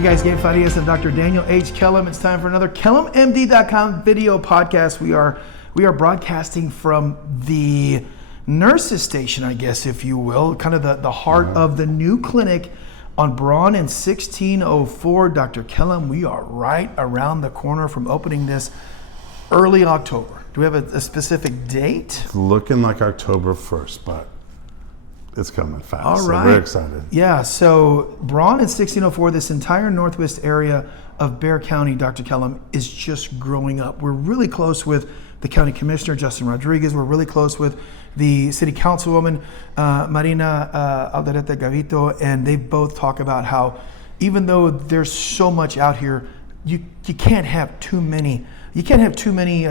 Hey guys, Gabe Farias and Dr. Daniel H. Kellum. It's time for another KellumMD.com video podcast. We are broadcasting from the nurses station, I guess, if you will, kind of the heart of the new clinic on Braun and 1604. Dr. Kellum, we are right around the corner from opening this early October. Do we have a specific date? It's looking like October 1st, but it's coming fast. All right. So we're excited. Yeah, so Braun and 1604, this entire northwest area of Bexar County, Dr. Kellum, is just growing up. We're really close with the county commissioner, Justin Rodriguez. We're really close with the city councilwoman, Marina Alderete Gavito, and they both talk about how even though there's so much out here, you can't have too many. You can't have too many.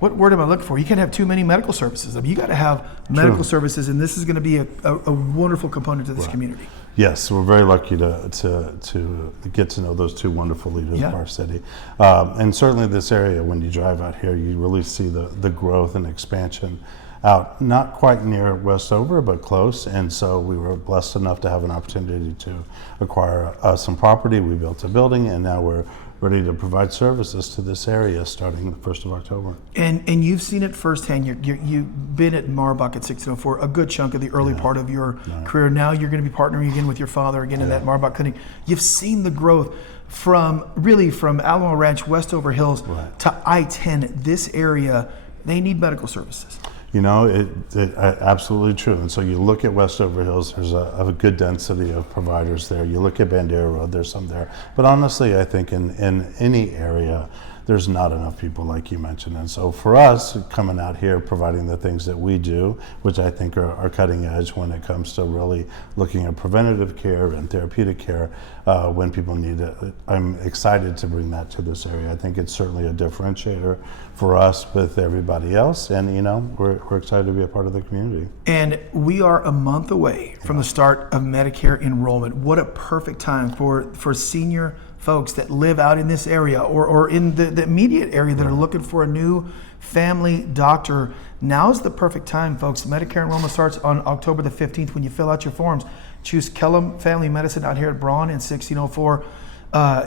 What word am I looking for? You can't have too many medical services. I mean, you got to have medical services, and this is going to be a wonderful component to this community. Yes, we're very lucky to get to know those two wonderful leaders of our city. And certainly this area, when you drive out here, you really see the growth and expansion out, not quite near Westover, but close. And so we were blessed enough to have an opportunity to acquire some property. We built a building, and now we're ready to provide services to this area starting the 1st of October. And you've seen it firsthand. You've been at Marbach at 1604 a good chunk of the early part of your career. Now you're going to be partnering again with your father again in that Marbach clinic. You've seen the growth from Alamo Ranch, Westover Hills to I-10. This area, they need medical services. You know, it absolutely true. And so you look at Westover Hills, there's a good density of providers there. You look at Bandera Road, there's some there. But honestly, I think in any area, there's not enough people like you mentioned. And so for us, coming out here, providing the things that we do, which I think are cutting edge when it comes to really looking at preventative care and therapeutic care when people need it, I'm excited to bring that to this area. I think it's certainly a differentiator for us with everybody else. And, you know, we're excited to be a part of the community. And we are a month away from the start of Medicare enrollment. What a perfect time for senior folks that live out in this area or in the immediate area that are looking for a new family doctor. Now's the perfect time, folks. Medicare enrollment starts on October the 15th when you fill out your forms. Choose Kellum Family Medicine out here at Braun in 1604.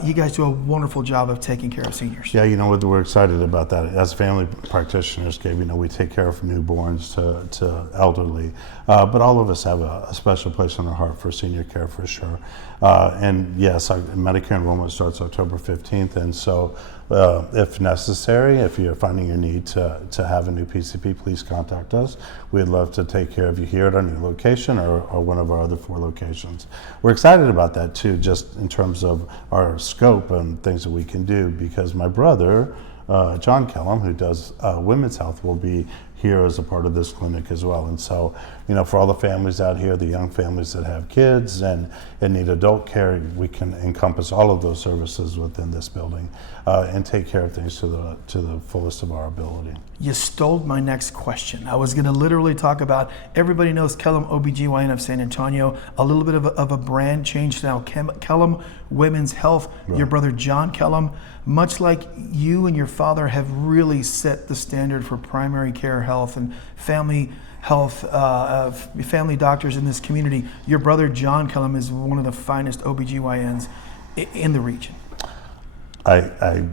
You guys do a wonderful job of taking care of seniors. Yeah, you know, we're excited about that. As family practitioners, Gabe, you know, we take care of newborns to elderly, but all of us have a special place in our heart for senior care for sure. And yes, Medicare enrollment starts October 15th, and so if necessary, if you're finding your need to have a new PCP, please contact us. We'd love to take care of you here at our new location or one of our other 4 locations. We're excited about that too, just in terms of our scope and things that we can do, because my brother, John Kellum, who does women's health, will be here as a part of this clinic as well. And so, you know, for all the families out here, the young families that have kids and need adult care, we can encompass all of those services within this building and take care of things to the fullest of our ability. You stole my next question. I was going to literally talk about, everybody knows Kellum OBGYN of San Antonio, a little bit of a brand change now, Kellum Women's Health. Your brother John Kellum, much like you and your father, have really set the standard for primary care health and family health, family doctors in this community. Your brother John Kellum is one of the finest OBGYNs in the region. I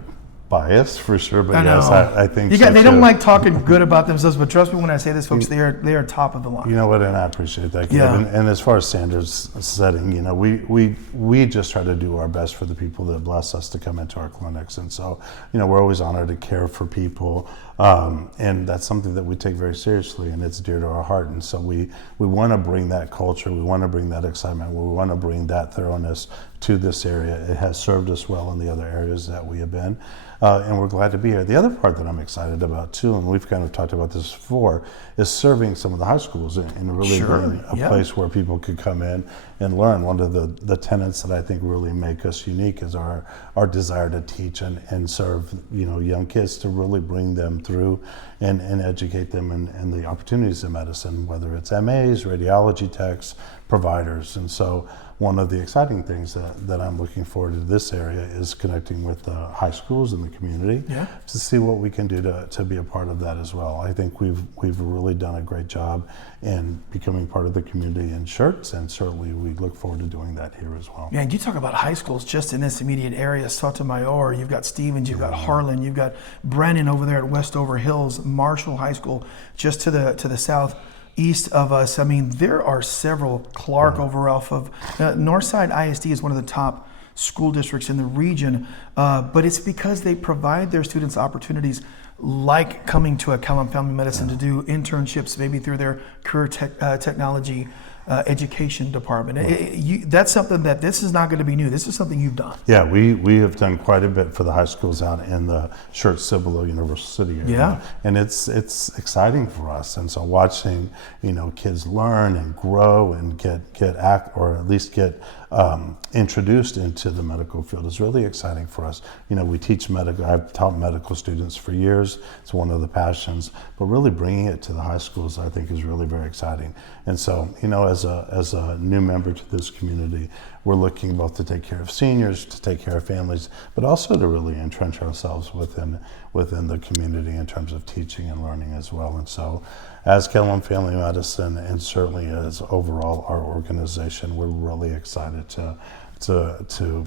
biased for sure, but yes, I think so they don't like talking good about themselves, but trust me when I say this, folks, they are top of the line. You know what, and I appreciate that, Gabe. And as far as standards setting, you know, we just try to do our best for the people that bless us to come into our clinics, and so, you know, we're always honored to care for people, and that's something that we take very seriously, and it's dear to our heart. And so we want to bring that culture, we want to bring that excitement, we want to bring that thoroughness to this area. It has served us well in the other areas that we have been. And we're glad to be here. The other part that I'm excited about too, and we've kind of talked about this before, is serving some of the high schools and really being a place where people could come in and learn. One of the tenets that I think really make us unique is our desire to teach and serve, you know, young kids, to really bring them through and educate them in the opportunities in medicine, whether it's MAs, radiology techs, providers. And so one of the exciting things that I'm looking forward to this area is connecting with high schools in the community to see what we can do to be a part of that as well. I think we've really done a great job in becoming part of the community in shirts, and certainly we look forward to doing that here as well. Yeah, and you talk about high schools just in this immediate area, Sotomayor, you've got Stevens, you've got Harlan, you've got Brennan over there at Westover Hills, Marshall High School, just to the southeast of us. I mean, there are several. Clark over off of Northside ISD is one of the top school districts in the region, but it's because they provide their students opportunities like coming to a Kellum Family Medicine to do internships, maybe through their career technology education department. That's something that this is not going to be new. This is something you've done. Yeah, we have done quite a bit for the high schools out in the Schertz-Cibolo University area. Yeah. And it's exciting for us. And so watching, kids learn and grow and get introduced into the medical field is really exciting for us. We teach medical. I've taught medical students for years. It's one of the passions. But really bringing it to the high schools, I think, is really very exciting. And so, as a new member to this community, we're looking both to take care of seniors, to take care of families, but also to really entrench ourselves within the community in terms of teaching and learning as well. And so, as Kellum Family Medicine, and certainly as overall our organization, we're really excited to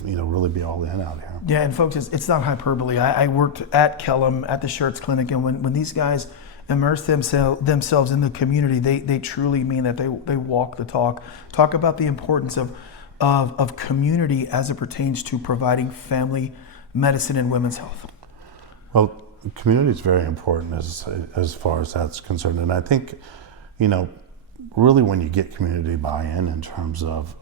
really be all in out here. Yeah, and folks, it's not hyperbole. I worked at Kellum at the Schertz Clinic, and when these guys immerse themselves in the community, they truly mean that. They walk the talk. Talk about the importance of community as it pertains to providing family medicine and women's health. Well, community is very important as far as that's concerned, and I think, really when you get community buy-in in terms of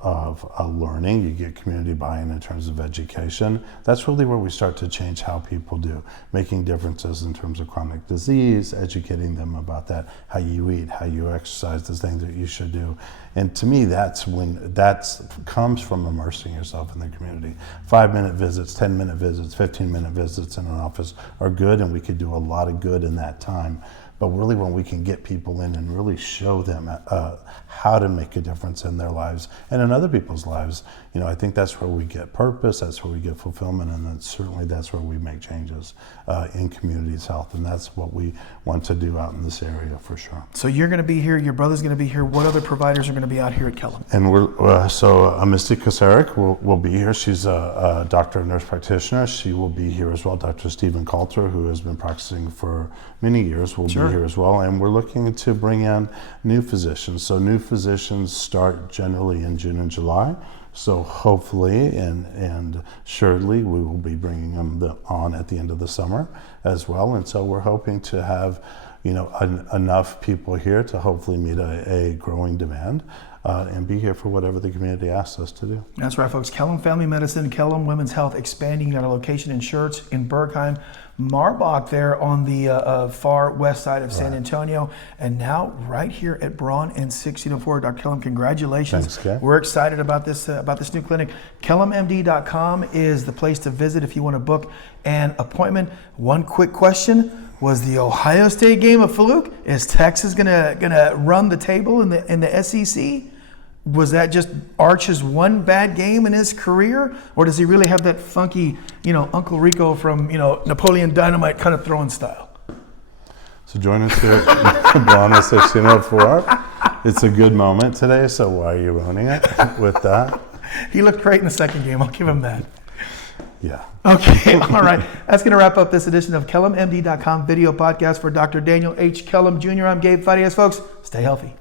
learning, you get community buy-in in terms of education, that's really where we start to change how people do, making differences in terms of chronic disease, educating them about that, how you eat, how you exercise, the things that you should do. And to me, that comes from immersing yourself in the community. 5-minute visits, 10-minute visits, 15-minute visits in an office are good, and we could do a lot of good in that time. But really when we can get people in and really show them how to make a difference in their lives and in other people's lives, I think that's where we get purpose, that's where we get fulfillment, and then certainly that's where we make changes in communities' health. And that's what we want to do out in this area for sure. So you're going to be here, your brother's going to be here. What other providers are going to be out here at Kellum? And Misty Kosaric will be here. She's a doctor and nurse practitioner. She will be here as well. Dr. Stephen Coulter, who has been practicing for many years, will be here as well. And we're looking to bring in new physicians. So new physicians start generally in June and July. So hopefully and surely we will be bringing them on at the end of the summer as well. And so we're hoping to have enough people here to hopefully meet a growing demand and be here for whatever the community asks us to do. That's right, folks. Kellum Family Medicine, Kellum Women's Health, expanding at a location in Schertz, in Bergheim, Marbach there on the far west side of San Antonio, and now right here at Braun and 1604. Dr. Kellum, congratulations. Thanks, Ken. We're excited about this new clinic. KellumMD.com is the place to visit if you want to book an appointment. One quick question. Was the Ohio State game a fluke? Is Texas gonna run the table in the SEC? Was that just Arch's one bad game in his career, or does he really have that funky, Uncle Rico from Napoleon Dynamite kind of throwing style? So join us here at Braun and 1604. It's a good moment today, so why are you ruining it with that? He looked great in the second game. I'll give him that. Yeah. Okay, all right. That's going to wrap up this edition of KellumMD.com video podcast for Dr. Daniel H. Kellum Jr. I'm Gabe Farias, folks. Stay healthy.